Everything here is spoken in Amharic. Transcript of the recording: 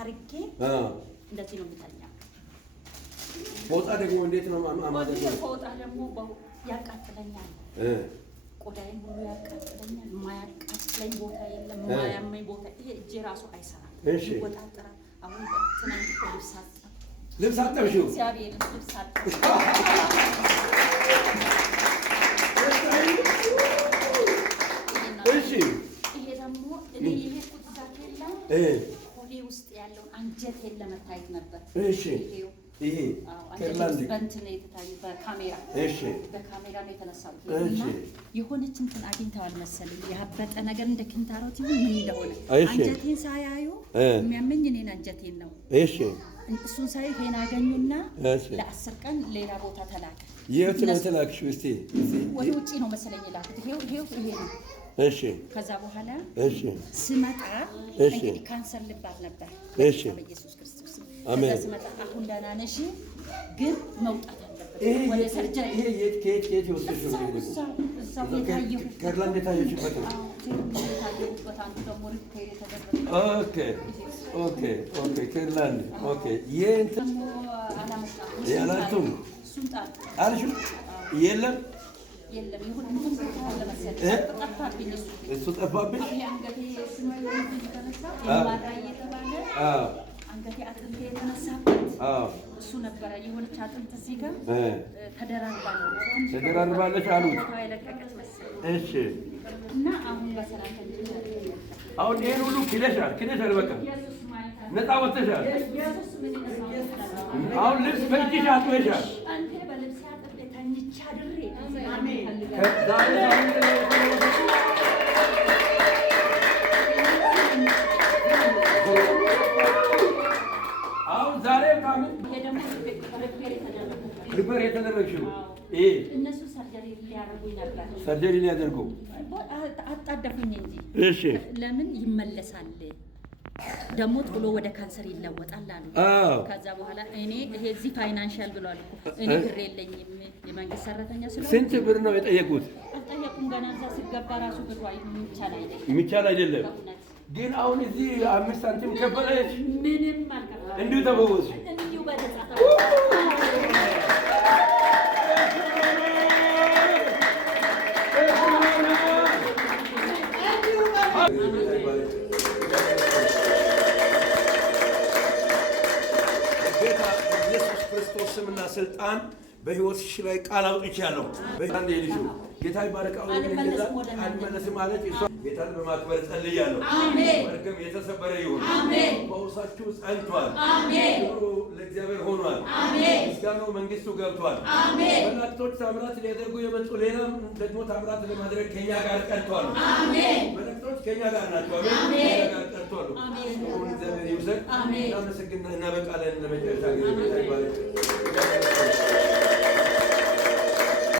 አርጌ እንደዚህ ነው የምተኛው። ፎጣ ደግሞ እንዴት ነው ማማደግ? ፎጣ ደግሞ ያቃጥለኛል፣ ቆዳዬን ሁሉ ያቃጥለኛል። ማያቃጥለኝ ቦታ የለም፣ ማያመኝ ቦታ ይሄ እጄ ራሱ አይሰራም። ይወጣጥራል። አሁን ትናንት ልብስ አጠብሽው? እግዚአብሔር ልብስ አጠብሽ። እሺ ይሄ ደግሞ እኔ የሄድኩት ዛት የለም ሆዴ ውስጥ ያለው አንጀቴን ለመታየት ነበር። እሺ ይሄ ከርላንድ በእንትን የታየ በካሜራ በካሜራ ነው የተነሳው። እና የሆነች እንትን አግኝተዋል መሰለኝ ያበጠ ነገር እንደ ክንታሮት ይሁን ምን እንደሆነ አንጀቴን ሳያዩ የሚያመኝ እኔን አንጀቴን ነው። እሺ እሱን ሳይ ሄና አገኙና ለ10 ቀን ሌላ ቦታ ተላከ። የት ነው ተላክሽው? እስቲ ወደ ውጪ ነው መሰለኝ ላኩት። ይሄው ይሄ ነው። እሺ ከዛ በኋላ ስመጣ እንግዲህ ካንሰር ልባል ነበር። በኢየሱስ ክርስቶስ አሜን። ስመጣ አሁን ደህና ነሽ፣ ግን መውጣት አለበት ወደ ሰርጀሪ። ይሄ የት ይወስድሽው ነው? እዛው የታየው ከርላንድ የታየሽበት ነው። ኦኬ ከርላንድ የእንትን ያላልቱም አልሽው የለም ይሁን ምን ተባለ መሰለኝ ጠፋብኝ። እሱ ጠፋብኝ። አንገቴ አንገቴ አጥንቴ የተነሳበት እሱ ነበረ። የሆነች አጥንት እዚህ ጋር ተደራርባለች አሉት። የለቀቀች መሰለኝ። እሺ እና አሁን በሰላም አሁን ይሄን ሁሉ ክደሻል። በቃ ነፃ ወጥተሻል። አሁን ልብስ በእጅሽ አጥበሻል። አንተ በልብስ አጥቤ ተኝቼ አድሬ አሁን ዛሬ ካምን ሪፔር የተደረግሽው እነሱ ሰርጀሪ ሊያደርጉኝ ነበር። ሰርጀሪ ሊያደርጉ አጣደፉኝ እንጂ እሺ ለምን ይመለሳል ደግሞ ጥሎ ወደ ካንሰር ይለወጣል አሉ። ከዛ በኋላ እኔ ይሄ እዚህ ፋይናንሻል ብሏል እኮ እኔ ብር የለኝም፣ የመንግስት ሰራተኛ ስለሆነ። ስንት ብር ነው የጠየቁት? አልጠየቁም ገና እዛ ሲገባ ራሱ ብሩ የሚቻል አይደለም። ግን አሁን እዚህ 5 ሳንቲም ከፈለች ምንም አልከፈለም። እንዲሁ ተፈወስ እንዲሁ በደስታ ኢየሱስ ክርስቶስ ስምና ስልጣን በህይወትሽ ላይ ቃል አውጥቻለሁ። በአንድ ልጅ ጌታ ይባረካው። አልመለስም ማለት እሷ ጌታን በማክበር ጸልያለሁ። አሜን። ወርቅም የተሰበረ ይሁን። አሜን። ፈውሳችሁ ጸንቷል። አሜን። ክብሩ ለእግዚአብሔር ሆኗል። አሜን። ምስጋናው መንግስቱ ገብቷል። አሜን። መላእክቶች ታምራት ሊያደርጉ የመጡ ሌላም ደግሞ ታምራት ለማድረግ ከኛ ጋር ቀርቷል። አሜን። መላእክቶች ከኛ ጋር ናቸው። አሜን። ከኛ ጋር ቀርቷል። አሜን። እግዚአብሔር ይመስገን። አሜን። እናመሰግናለን። እናበቃለን። ለመጨረሻ ጊዜ ጌታ ይባረክ።